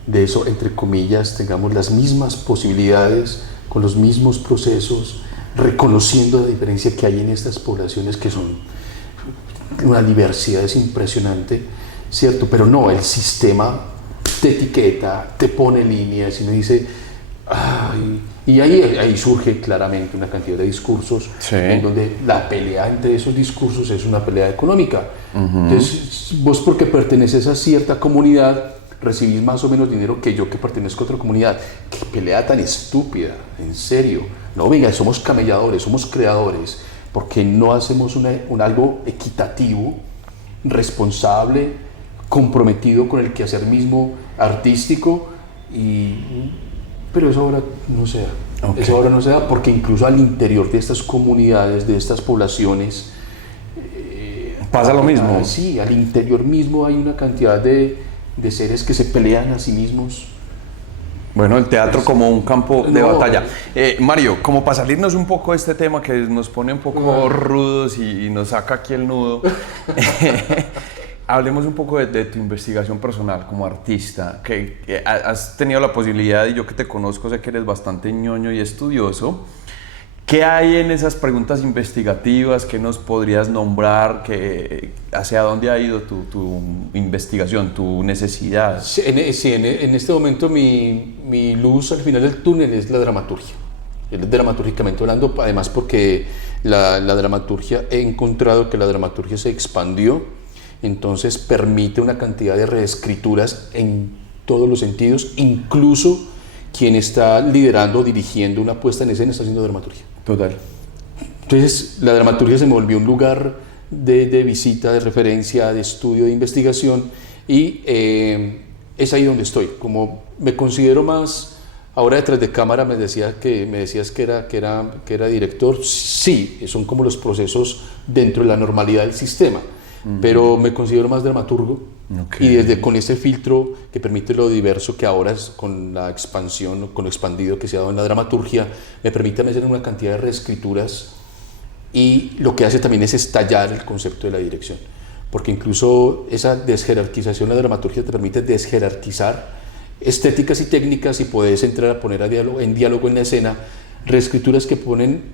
de eso, entre comillas, tengamos las mismas posibilidades, con los mismos procesos, reconociendo la diferencia que hay en estas poblaciones, que son una diversidad es impresionante, ¿cierto? Pero no, el sistema te etiqueta, te pone líneas y me dice, Y ahí surge claramente una cantidad de discursos Sí. en donde la pelea entre esos discursos es una pelea económica. Entonces, vos porque perteneces a cierta comunidad, recibís más o menos dinero que yo que pertenezco a otra comunidad. ¡Qué pelea tan estúpida! En serio. No, venga, somos camelladores, somos creadores. Porque no hacemos algo equitativo, responsable, comprometido con el quehacer mismo artístico pero eso ahora no se da. Okay. Eso ahora no se da porque incluso al interior de estas comunidades, de estas poblaciones, ¿Pasa lo mismo? Sí, al interior mismo hay una cantidad de seres que se pelean a sí mismos. Bueno, el teatro como un campo de No. batalla. Mario, como para salirnos un poco de este tema que nos pone un poco rudos y nos saca aquí el nudo, hablemos un poco de tu investigación personal como artista, que has tenido la posibilidad, y yo que te conozco sé que eres bastante ñoño y estudioso. ¿Qué hay en esas preguntas investigativas? ¿Qué nos podrías nombrar? ¿Hacia dónde ha ido tu investigación, tu necesidad? Sí, en este momento mi luz al final del túnel es la dramaturgia. Dramatúrgicamente hablando, además porque la dramaturgia, he encontrado que la dramaturgia se expandió, entonces permite una cantidad de reescrituras en todos los sentidos, incluso quien está liderando, dirigiendo una puesta en escena está haciendo dramaturgia. Total. Entonces la dramaturgia se me volvió un lugar de visita, de referencia, de estudio, de investigación, y es ahí donde estoy. Como me considero más, ahora detrás de cámara me decías que era director, sí, son como los procesos dentro de la normalidad del sistema, pero me considero más dramaturgo. Okay. Y con ese filtro que permite lo diverso que ahora es, con la expansión, con lo expandido que se ha dado en la dramaturgia, me permite hacer una cantidad de reescrituras, y lo que hace también es estallar el concepto de la dirección, porque incluso esa desjerarquización de la dramaturgia te permite desjerarquizar estéticas y técnicas, y puedes entrar a poner en diálogo en la escena reescrituras que ponen,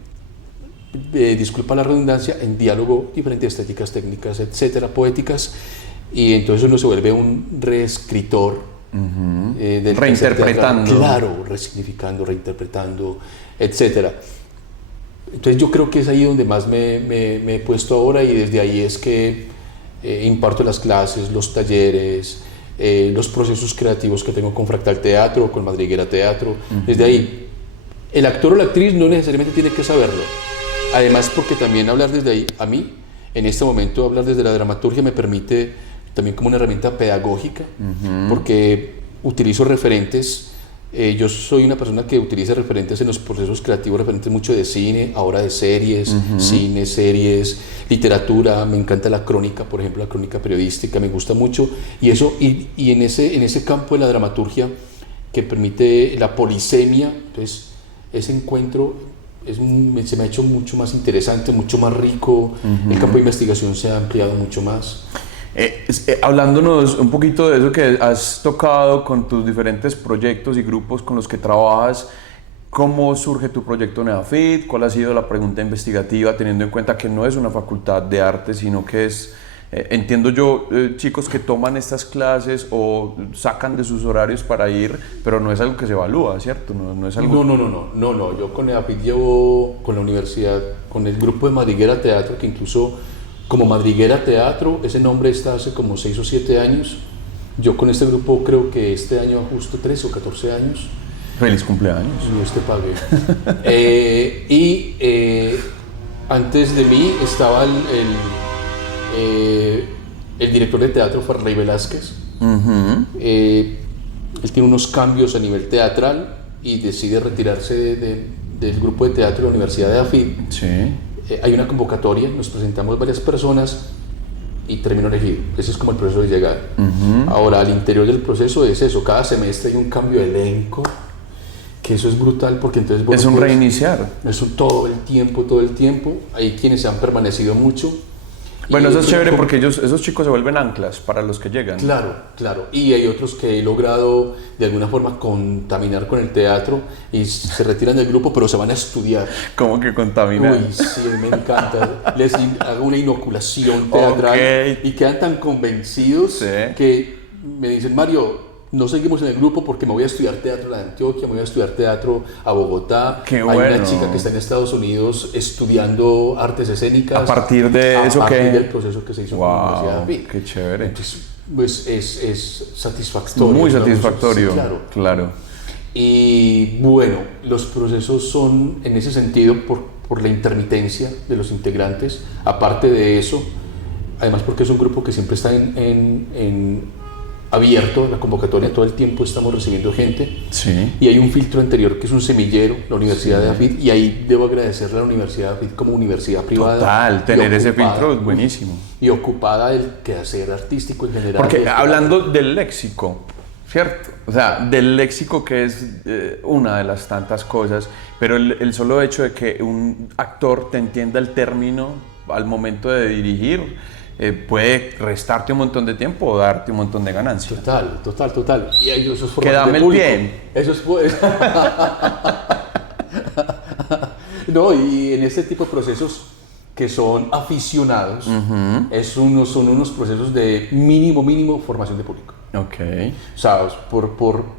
disculpa la redundancia, en diálogo diferentes estéticas, técnicas, etcétera, poéticas. Y entonces uno se vuelve un reescritor, reinterpretando. Claro, resignificando, reinterpretando, etc. Entonces yo creo que es ahí donde más me he puesto ahora, y desde ahí es que imparto las clases, los talleres, los procesos creativos que tengo con Fractal Teatro, con Madriguera Teatro. Desde ahí, el actor o la actriz no necesariamente tiene que saberlo. Además, porque también hablar desde ahí, a mí, en este momento, hablar desde la dramaturgia me permite también como una herramienta pedagógica, porque utilizo referentes. Yo soy una persona que utiliza referentes en los procesos creativos, referentes mucho de cine, ahora de series, cine, series, literatura. Me encanta la crónica, por ejemplo, la crónica periodística, me gusta mucho. Y eso, y en ese campo de la dramaturgia que permite la polisemia, entonces ese encuentro se me ha hecho mucho más interesante, mucho más rico. El campo de investigación se ha ampliado mucho más. Hablándonos un poquito de eso que has tocado con tus diferentes proyectos y grupos con los que trabajas, ¿cómo surge tu proyecto Neafit? ¿Cuál ha sido la pregunta investigativa, teniendo en cuenta que no es una facultad de arte, sino que es, entiendo yo, chicos que toman estas clases o sacan de sus horarios para ir, pero no es algo que se evalúa, ¿cierto? No es algo... No. Yo con Neafit llevo, con la universidad, con el grupo de Madriguera Teatro, que incluso como Madriguera Teatro, ese nombre está hace como 6 o 7 años. Yo con este grupo creo que este año justo 13 o 14 años. Feliz cumpleaños. Dios te pague. Antes de mí estaba el director de teatro, Farley Velázquez. Él tiene unos cambios a nivel teatral y decide retirarse del grupo de teatro de la Universidad de AFID. Sí. Hay una convocatoria, nos presentamos varias personas y termino elegido. Ese es como el proceso de llegar. Ahora, al interior del proceso es eso, cada semestre hay un cambio de elenco, que eso es brutal, porque entonces... Es un reiniciar. Eso todo el tiempo. Hay quienes se han permanecido mucho. Bueno, eso es chévere porque esos chicos se vuelven anclas para los que llegan. Claro. Y hay otros que he logrado de alguna forma contaminar con el teatro y se retiran del grupo, pero se van a estudiar. ¿Cómo que contaminar? Uy, sí, me encanta. Les hago una inoculación teatral y quedan tan convencidos que me dicen, Mario, no seguimos en el grupo porque me voy a estudiar teatro a Antioquia, me voy a estudiar teatro a Bogotá. Qué Hay bueno. una chica que está en Estados Unidos estudiando artes escénicas. A partir de eso a partir que... del proceso que se hizo en la Universidad de Afid. Qué chévere. Entonces, pues es satisfactorio. Muy digamos. satisfactorio, Sí, claro. claro. Y bueno, los procesos son en ese sentido por la intermitencia de los integrantes. Aparte de eso, además porque es un grupo que siempre está en abierto, la convocatoria todo el tiempo estamos recibiendo gente. Sí. Y hay un filtro anterior que es un semillero, la Universidad de Afid, y ahí debo agradecerle a la Universidad de Afid como universidad privada. Total, tener ese filtro es buenísimo. Y ocupada del quehacer artístico en general. Porque hablando del léxico, ¿cierto? O sea, del léxico que es una de las tantas cosas, pero el solo hecho de que un actor te entienda el término al momento de dirigir puede restarte un montón de tiempo o darte un montón de ganancias. Total. Y eso es Que dame el pie. Eso es... No, y en este tipo de procesos que son aficionados, son unos procesos de mínimo formación de público. Ok. O sea,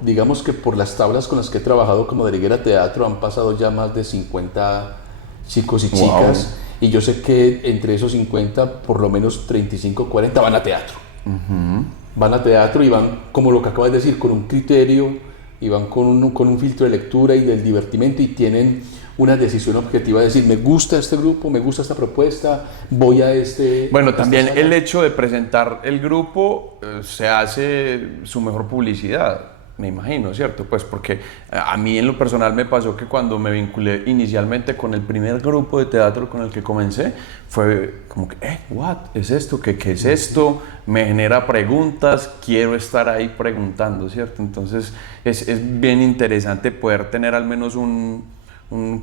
digamos que por las tablas con las que he trabajado como dirigera teatro han pasado ya más de 50 chicos y chicas. Y yo sé que entre esos 50, por lo menos 35, 40 van a teatro. Van a teatro y van, como lo que acabas de decir, con un criterio, y van con un filtro de lectura y del divertimento, y tienen una decisión objetiva de decir, me gusta este grupo, me gusta esta propuesta, voy a este... Bueno, también el hecho de presentar el grupo se hace su mejor publicidad. Me imagino, ¿cierto? Pues porque a mí en lo personal me pasó que cuando me vinculé inicialmente con el primer grupo de teatro con el que comencé, fue como que, ¿what? ¿Es esto? ¿Qué es esto? Me genera preguntas, quiero estar ahí preguntando, ¿cierto? Entonces es bien interesante poder tener al menos un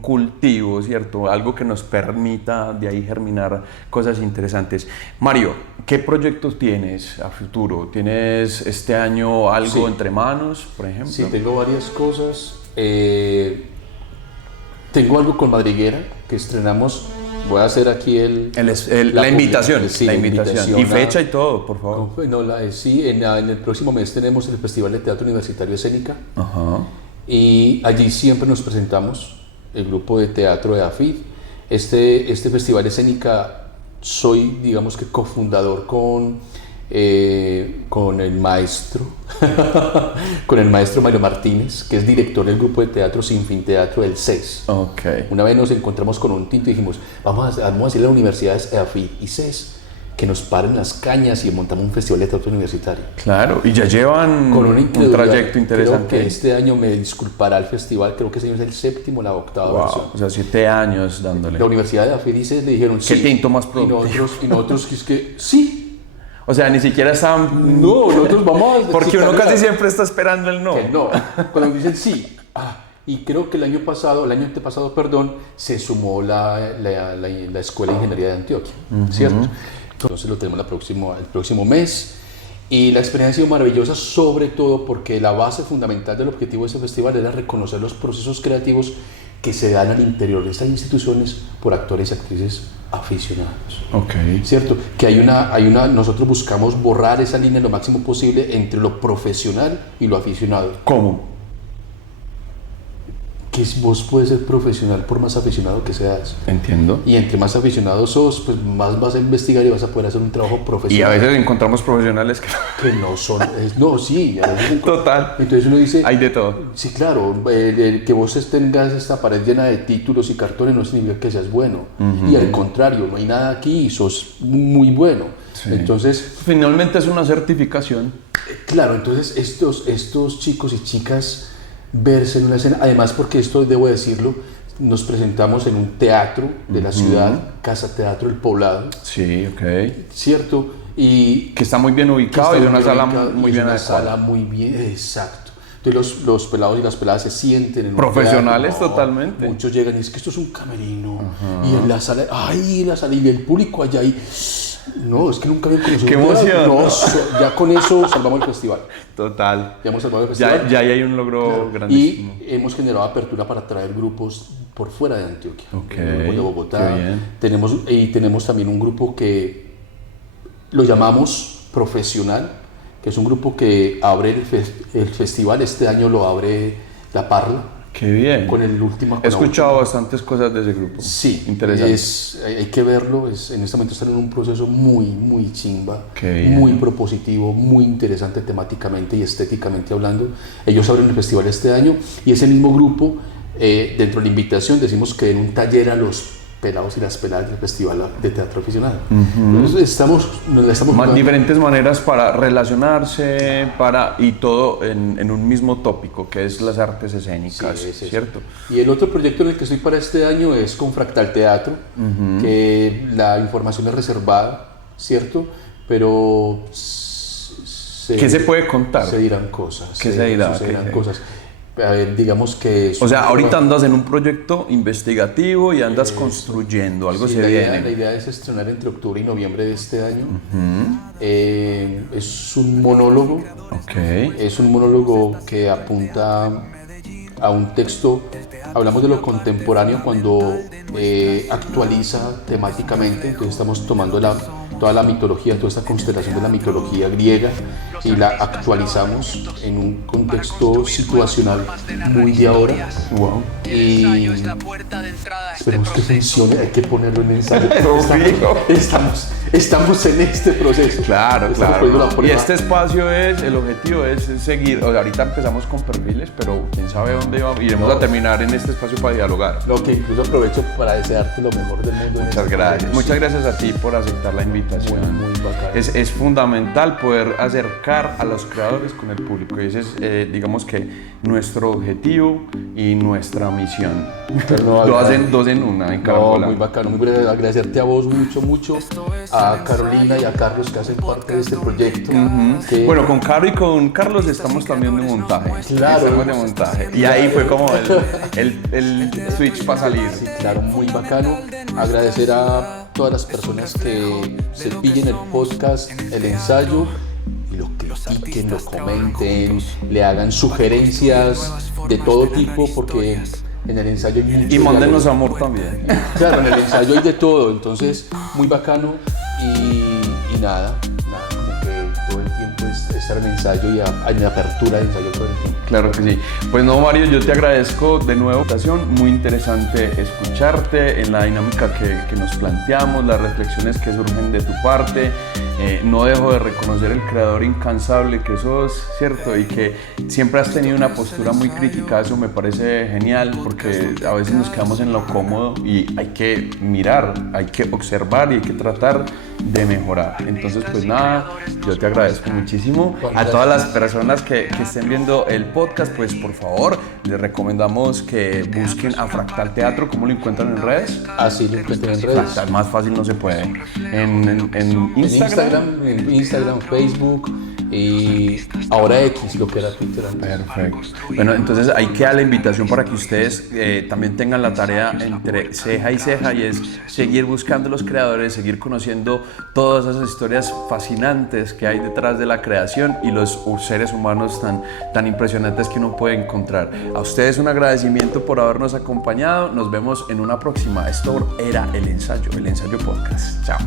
cultivo, ¿cierto? Algo que nos permita de ahí germinar cosas interesantes. Mario, ¿qué proyectos tienes a futuro? ¿Tienes este año algo entre manos, por ejemplo? Sí, tengo varias cosas. Tengo algo con Madriguera que estrenamos. Voy a hacer aquí la invitación. Sí, la invitación. Y fecha y todo, por favor. Sí, en el próximo mes tenemos el Festival de Teatro Universitario Escénica. Ajá. Y allí siempre nos presentamos, el grupo de teatro de Afid. Este Festival Escénica soy, digamos que cofundador con el maestro con el maestro Mario Martínez, que es director del grupo de teatro Sin Fin Teatro del CES. Okay. Una vez nos encontramos con un tinto y dijimos, vamos a decirle a las universidades Afid y CES que nos paren las cañas y montamos un festival de teatro universitario. Claro, y ya llevan con un trayecto interesante. Creo que este año me disculpará el festival, creo que este año es el séptimo, la octava versión. O sea, 7 años dándole. La Universidad de Afid y CES le dijeron sí. ¿Qué tinto más productivo? Y nosotros es que sí. O sea, ni siquiera estaban... No, nosotros vamos a... Porque uno casi siempre está esperando el no. Que no, cuando dicen sí. Y creo que el año antepasado, se sumó la Escuela de Ingeniería de Antioquia, ¿cierto? Entonces lo tenemos el próximo mes. Y la experiencia ha sido maravillosa, sobre todo porque la base fundamental del objetivo de este festival era reconocer los procesos creativos que se dan al interior de estas instituciones por actores y actrices aficionados. Okay. ¿Cierto? Que nosotros buscamos borrar esa línea lo máximo posible entre lo profesional y lo aficionado. ¿Cómo? Que vos puedes ser profesional por más aficionado que seas. Entiendo. Y entre más aficionado sos, pues más vas a investigar y vas a poder hacer un trabajo profesional. Y a veces encontramos profesionales que no son... No, sí. Total. Entonces uno dice... Hay de todo. Sí, claro. Que vos tengas esta pared llena de títulos y cartones no significa que seas bueno. Y al contrario, no hay nada aquí y sos muy bueno. Sí. Entonces... Finalmente es una certificación. Claro, entonces estos chicos y chicas... verse en una escena, además porque esto debo decirlo, nos presentamos en un teatro de la ciudad, Casa Teatro El Poblado. Sí, ok. ¿Cierto? Y que está muy bien ubicado y es una sala muy bien adecuada. Sala muy bien, exacto. Entonces los pelados y las peladas se sienten en profesionales totalmente. Muchos llegan y es que esto es un camerino. Y en la sala, y el público allá y... No, es que nunca había conocido. ¡Qué emoción! No, ya con eso salvamos el festival. Total. Ya hemos salvado el festival. Ya hay un logro grandísimo. Y hemos generado apertura para traer grupos por fuera de Antioquia. Okay. Un grupo de Bogotá. Qué bien. Tenemos también un grupo que lo llamamos profesional, que es un grupo que abre el festival. Este año lo abre La Parla. Qué bien. Con el último. He escuchado bastantes cosas de ese grupo. Sí, interesante. Hay que verlo. En este momento están en un proceso muy chimba, Qué bien. muy propositivo, muy interesante temáticamente y estéticamente hablando. Ellos abren el festival este año y ese mismo grupo, dentro de la invitación, decimos que en un taller a los pelados y las peladas del Festival de Teatro Aficionado. Entonces nos la estamos jugando. Diferentes maneras para relacionarse y todo en un mismo tópico, que es las artes escénicas, Sí, ¿cierto? Y el otro proyecto en el que estoy para este año es con Fractal Teatro, que la información es reservada, ¿cierto? Pero ¿Qué se puede contar? Se dirán cosas. ¿Qué se dirá? Se dirán cosas. A ver, digamos que... O sea, ahorita andas en un proyecto investigativo y andas construyendo, algo sí, se viene. La idea es estrenar entre octubre y noviembre de este año. Es un monólogo. Okay. Es un monólogo que apunta a un texto. Hablamos de lo contemporáneo cuando actualiza temáticamente. Entonces estamos tomando toda la mitología, toda esta constelación de la mitología griega y la actualizamos en un contexto situacional muy de ahora. Wow. Y esperemos que funcione, hay que ponerlo en ensayo. Estamos en este proceso. Claro. Y este espacio el objetivo es seguir, o sea, ahorita empezamos con perfiles, pero quién sabe dónde iremos a terminar en este espacio para dialogar. Lo que incluso aprovecho para desearte lo mejor del mundo. Muchas gracias. Muchas gracias a ti por aceptar la invitación. Muy bacán. Es fundamental poder acercar a los creadores con el público y ese es, digamos que, nuestro objetivo y nuestra misión. Lo hacen dos en una, en Carambola. Muy bacano, muy bueno. Agradecerte a vos mucho, a Carolina y a Carlos que hacen parte de este proyecto. Bueno, con Caro y con Carlos estamos también de montaje. Claro. Estamos de montaje. Y ahí fue como el switch para salir. Sí, claro, muy bacano. Agradecer a todas las personas que se pillen el podcast, el ensayo, y lo critiquen, lo comenten, le hagan sugerencias de todo tipo, porque en el ensayo hay mucho. Y mándenos amor también. Claro, en el ensayo hay de todo, entonces muy bacano y nada, como que todo el tiempo es estar en ensayo y en apertura de ensayo todo el tiempo. Claro que sí. Pues no, Mario, yo te agradezco de nuevo la invitación. Muy interesante escucharte en la dinámica que nos planteamos, las reflexiones que surgen de tu parte. No dejo de reconocer el creador incansable que sos, ¿cierto? Y que siempre has tenido una postura muy crítica. Eso me parece genial porque a veces nos quedamos en lo cómodo y hay que mirar, hay que observar y hay que tratar de mejorar. Entonces, pues nada, yo te agradezco muchísimo. A todas las personas que estén viendo el podcast, pues por favor, les recomendamos que busquen a Fractal Teatro. ¿Cómo lo encuentran en redes? Así lo encuentran en redes. Fractal, más fácil no se puede. En Instagram, Facebook y ahora X, lo que era Twitter antes. Perfecto. Bueno, entonces ahí queda la invitación para que ustedes también tengan la tarea entre ceja y ceja y es seguir buscando los creadores, seguir conociendo todas esas historias fascinantes que hay detrás de la creación y los seres humanos tan impresionantes que uno puede encontrar. A ustedes un agradecimiento por habernos acompañado. Nos vemos en una próxima. Esto era El Ensayo Podcast. Chao.